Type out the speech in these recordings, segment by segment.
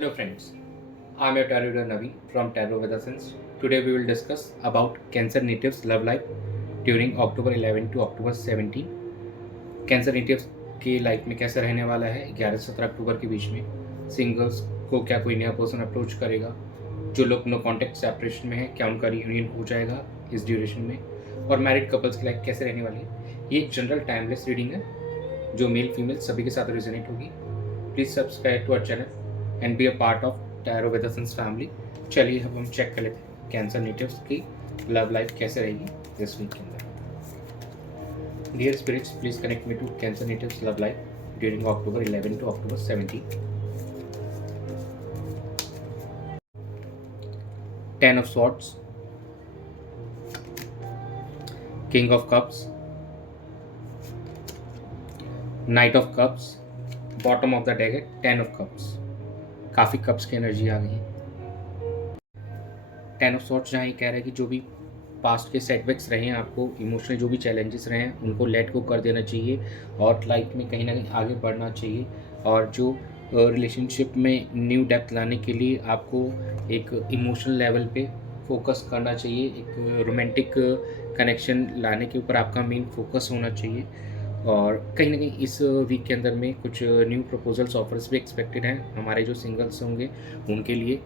Hello friends, I am your tarot reader Navi from Tarot with Essence. Today we will discuss about Cancer natives love life during October 11 to October 17. Cancer natives के life में कैसा रहने वाला है 11 से 17 अक्टूबर के बीच में। सिंगल्स को क्या कोई नया पर्सन अप्रोच करेगा? जो लोग नो कॉन्टैक्ट सेपरेशन में है क्या उनका रियूनियन हो जाएगा इस ड्यूरेशन में? और मैरिड कपल्स की लाइफ कैसे रहने वाली है? ये एक जनरल टाइमलेस रीडिंग है जो मेल फीमेल सभी के साथ रेजोनेट होगी। Please subscribe to our channel and be a part of tarot with essence family. चलिए अब हम चेक कर लेते हैं कैंसर नेटिव्स की लव लाइफ कैसे रहेगी इस वीक के अंदर। Dear spirits, please connect me to cancer natives love life during October 11 to October 17. 10 of Swords, King of Cups, Knight of Cups, bottom of the deck है 10 of cups. काफ़ी cups की energy आ गई है। 10 of sorts जहाँ ये कह रहा है कि जो भी पास्ट के सेटबैक्स रहे हैं, आपको इमोशनल जो भी चैलेंजेस रहे हैं उनको लेट गो कर देना चाहिए और लाइफ में कहीं ना कहीं आगे बढ़ना चाहिए। और जो रिलेशनशिप में न्यू डेप्थ लाने के लिए आपको एक इमोशनल लेवल पे फोकस करना चाहिए। एक रोमांटिक कनेक्शन लाने के ऊपर आपका मेन फोकस होना चाहिए। और कहीं ना कहीं इस वीक के अंदर में कुछ न्यू प्रपोजल्स ऑफर्स भी एक्सपेक्टेड हैं हमारे जो सिंगल्स होंगे उनके लिए।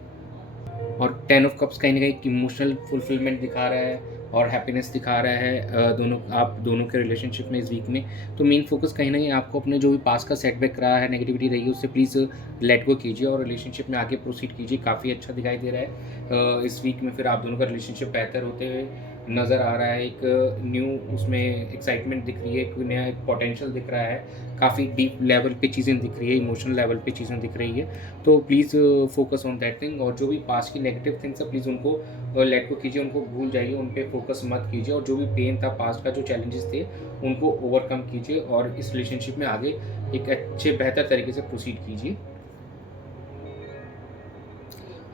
और 10 ऑफ कप्स कहीं ना कहीं इमोशनल फुलफिलमेंट दिखा रहा है और हैप्पीनेस दिखा रहा है आप दोनों के रिलेशनशिप में इस वीक में। तो मेन फोकस कहीं ना कहीं आपको अपने जो भी पास का सेटबैक रहा है, नेगेटिविटी रही है, उससे प्लीज़ लेट गो कीजिए और रिलेशनशिप में आगे प्रोसीड कीजिए। काफ़ी अच्छा दिखाई दे रहा है इस वीक में। फिर आप दोनों का रिलेशनशिप बेहतर होते हुए नज़र आ रहा है। एक न्यू उसमें एक्साइटमेंट दिख रही है, एक नया एक पोटेंशियल दिख रहा है। काफ़ी डीप लेवल पे चीज़ें दिख रही है, इमोशनल लेवल पे चीज़ें दिख रही है। तो please focus on that thing. और जो भी पास्ट की नेगेटिव थिंग्स है प्लीज़ उनको लेट को कीजिए, उनको भूल जाइए, उन पर फोकस मत कीजिए। और जो भी पेन था पास्ट का, जो चैलेंजेस थे, उनको ओवरकम कीजिए और इस रिलेशनशिप में आगे एक अच्छे बेहतर तरीके से प्रोसीड कीजिए।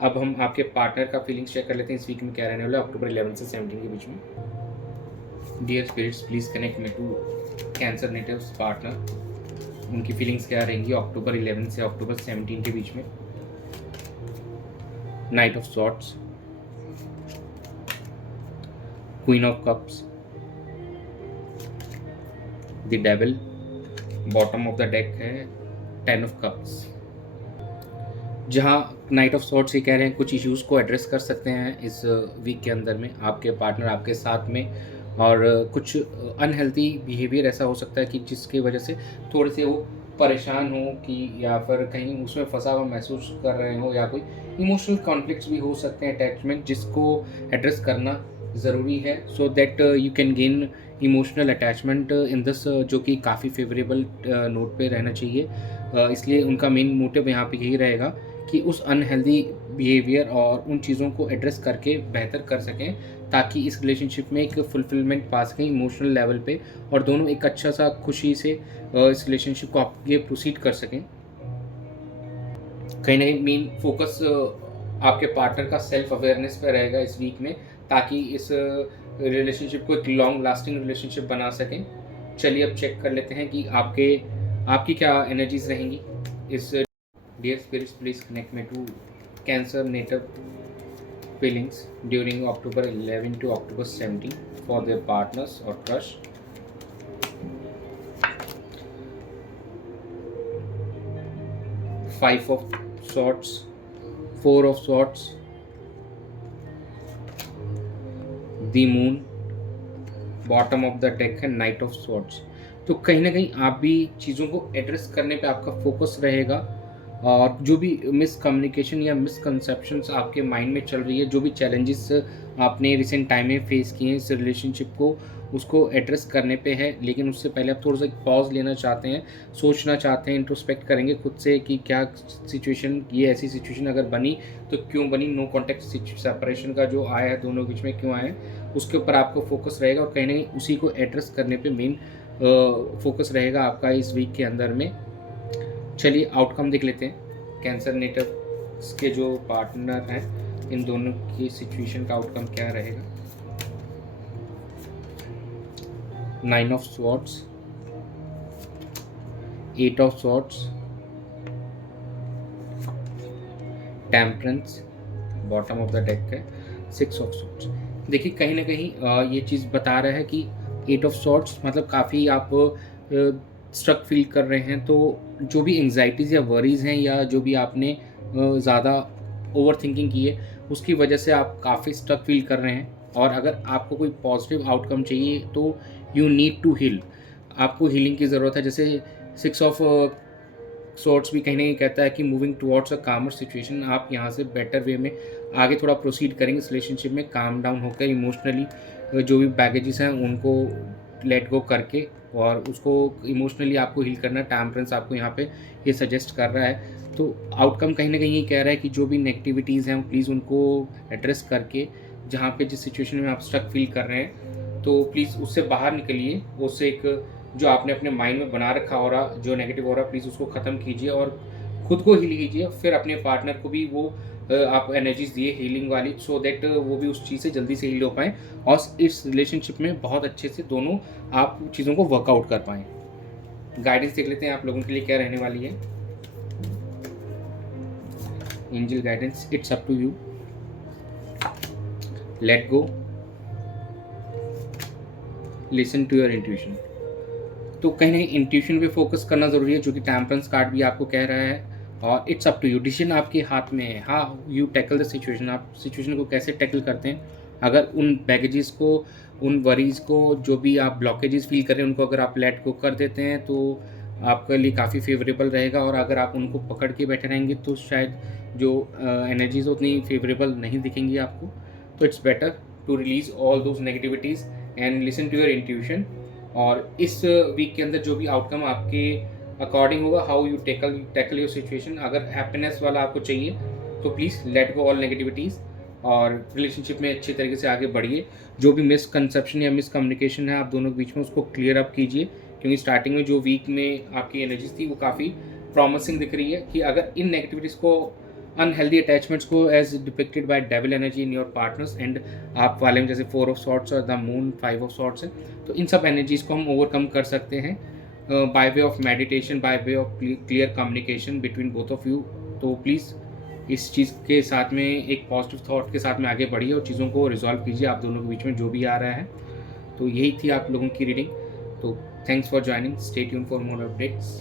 अब हम आपके पार्टनर का फीलिंग्स चेक कर लेते हैं इस वीक में क्या रहने वाला है October 11 से 17 के बीच में। Dear spirits, please connect me to cancer natives partner. उनकी फीलिंग्स क्या रहेंगी October 11 से October 17 के बीच में। Knight of swords, queen of cups, the devil, bottom of the deck है 10 ऑफ कप्स। जहाँ नाइट ऑफ सॉर्ट्स ये कह रहे हैं कुछ इश्यूज़ को एड्रेस कर सकते हैं इस वीक के अंदर में आपके पार्टनर आपके साथ में। और कुछ अनहेल्दी बिहेवियर ऐसा हो सकता है कि जिसकी वजह से थोड़े से वो परेशान हो कि या फिर कहीं उसमें फंसा हुआ महसूस कर रहे हो, या कोई इमोशनल कॉन्फ्लिक्ट्स भी हो सकते हैं अटैचमेंट, जिसको एड्रेस करना ज़रूरी है so that you can gain emotional attachment in this, जो कि काफ़ी फेवरेबल नोट पे रहना चाहिए। इसलिए उनका मेन मोटिव यहाँ पे यही रहेगा कि उस अनहेल्दी बिहेवियर और उन चीज़ों को एड्रेस करके बेहतर कर सकें, ताकि इस रिलेशनशिप में एक फुलफिलमेंट पा सकें इमोशनल लेवल पे और दोनों एक अच्छा सा खुशी से इस रिलेशनशिप को आगे प्रोसीड कर सकें। कहीं ना कहीं मेन फोकस आपके पार्टनर का सेल्फ अवेयरनेस पे रहेगा इस वीक में, ताकि इस रिलेशनशिप को एक लॉन्ग लास्टिंग रिलेशनशिप बना सकें। चलिए अब चेक कर लेते हैं कि आपकी क्या एनर्जीज रहेंगी इस। Dear spirits, please connect me to Cancer native feelings during October 11 to October 17 for their partners or crush. 5 of Swords, 4 of Swords, the Moon, bottom of the deck है नाइट ऑफ सॉर्ड्स। तो कहीं ना कहीं आप भी चीज़ों को address करने पे आपका फोकस रहेगा और जो भी मिसकम्युनिकेशन या मिसकंसेप्शंस आपके माइंड में चल रही है, जो भी चैलेंजेस आपने रिसेंट टाइम में फेस किए हैं इस रिलेशनशिप को, उसको एड्रेस करने पे है। लेकिन उससे पहले आप थोड़ा सा पॉज लेना चाहते हैं, सोचना चाहते हैं, इंट्रोस्पेक्ट करेंगे खुद से कि क्या सिचुएशन, ये ऐसी सिचुएशन अगर बनी तो क्यों बनी, नो कॉन्टेक्ट सेपरेशन का जो आया है दोनों के बीच में क्यों आया है, उसके ऊपर आपको फोकस रहेगा। और कहीं ना कहीं उसी को एड्रेस करने पे मेन फोकस रहेगा आपका इस वीक के अंदर में। चलिए आउटकम देख लेते हैं कैंसर नेटिव के जो पार्टनर हैं इन दोनों की सिचुएशन का आउटकम क्या रहेगा। 9 of swords, 8 of swords, temperance, bottom of the deck है 6 ऑफ सॉर्ड्स। देखिए कहीं ना कहीं ये चीज़ बता रहा है कि 8 ऑफ सॉर्ड्स मतलब काफ़ी आप स्ट्रक फील कर रहे हैं। तो जो भी एंग्जाइटीज़ या वरीज़ हैं या जो भी आपने ज़्यादा ओवर थिंकिंग की है उसकी वजह से आप काफ़ी स्ट्रक फील कर रहे हैं। और अगर आपको कोई पॉजिटिव आउटकम चाहिए तो यू नीड टू हील, आपको हीलिंग की ज़रूरत है। जैसे 6 ऑफ सॉर्ट्स भी कहीं ना कहीं कहता है कि मूविंग टुवर्ड्स अ कामर सिचुएशन, आप यहाँ से बेटर वे में आगे थोड़ा प्रोसीड करेंगे इस रिलेशनशिप में, काम डाउन होकर इमोशनली जो भी बैगेजेस हैं उनको लेट गो करके और उसको इमोशनली आपको हील करना। टेम्परेंस आपको यहाँ पे ये सजेस्ट कर रहा है। तो आउटकम कहीं ना कहीं ये कह रहा है कि जो भी नेगेटिविटीज़ हैं प्लीज़ उनको एड्रेस करके, जहाँ पे जिस सिचुएशन में आप स्ट्रक फील कर रहे हैं तो प्लीज़ उससे बाहर निकलिए। उससे एक जो आपने अपने माइंड में बना रखा हो रहा जो नेगेटिव हो रहा प्लीज़ उसको ख़त्म कीजिए और खुद को हील कीजिए। फिर अपने पार्टनर को भी वो आप एनर्जीज दिए हीलिंग वाली, सो दैट वो भी उस चीज़ से जल्दी से हील हो पाएँ और इस रिलेशनशिप में बहुत अच्छे से दोनों आप चीज़ों को वर्कआउट कर पाएँ। गाइडेंस देख लेते हैं आप लोगों के लिए क्या रहने वाली है। Angel guidance, it's up to you, let go, listen to your intuition. तो कहीं ना कहीं इंट्यूशन पे फोकस करना ज़रूरी है, जो कि टेम्परेंस कार्ड भी आपको कह रहा है। और it's up to you, decision आपके हाथ में है। हाँ, यू टैकल द सिचुएशन, आप सिचुएशन को कैसे टैकल करते हैं। अगर उन बैगेजेस को, उन वरीज़ को, जो भी आप ब्लॉकेजेस फील कर रहे हैं उनको अगर आप लेट गो कर देते हैं तो आपके लिए काफ़ी फेवरेबल रहेगा। और अगर आप उनको पकड़ के बैठे रहेंगे तो शायद जो एनर्जीज उतनी फेवरेबल नहीं दिखेंगी आपको। तो it's better to release all those negativities and listen to your intuition. और इस वीक के अंदर जो भी आउटकम आपके अकॉर्डिंग होगा, how you tackle your situation. अगर हैप्पीनेस वाला आपको चाहिए तो please let go all negativities और रिलेशनशिप में अच्छे तरीके से आगे बढ़िए। जो भी मिसकंसेप्शन या मिसकम्युनिकेशन है आप दोनों के बीच में उसको क्लियर अप कीजिए, क्योंकि स्टार्टिंग में जो वीक में आपकी एनर्जीज थी वो काफ़ी प्रॉमिसिंग दिख रही है कि अगर इन नेगेटिविटीज़ को, अनहेल्दी अटैचमेंट्स को as depicted by devil energy in your partners and आप वाले में जैसे 4 ऑफ सॉर्ट्स और द मून 5 ऑफ सॉर्ट्स है, तो इन सब एनर्जीज़ को हम ओवरकम कर सकते हैं by way of meditation, by way of clear communication between both of you. तो प्लीज़ इस चीज़ के साथ में एक पॉजिटिव थॉट के साथ में आगे बढ़िए और चीज़ों को रिजॉल्व कीजिए आप दोनों के बीच में जो भी आ रहा है। तो यही थी आप लोगों की रीडिंग। तो thanks for joining, stay tuned for more updates.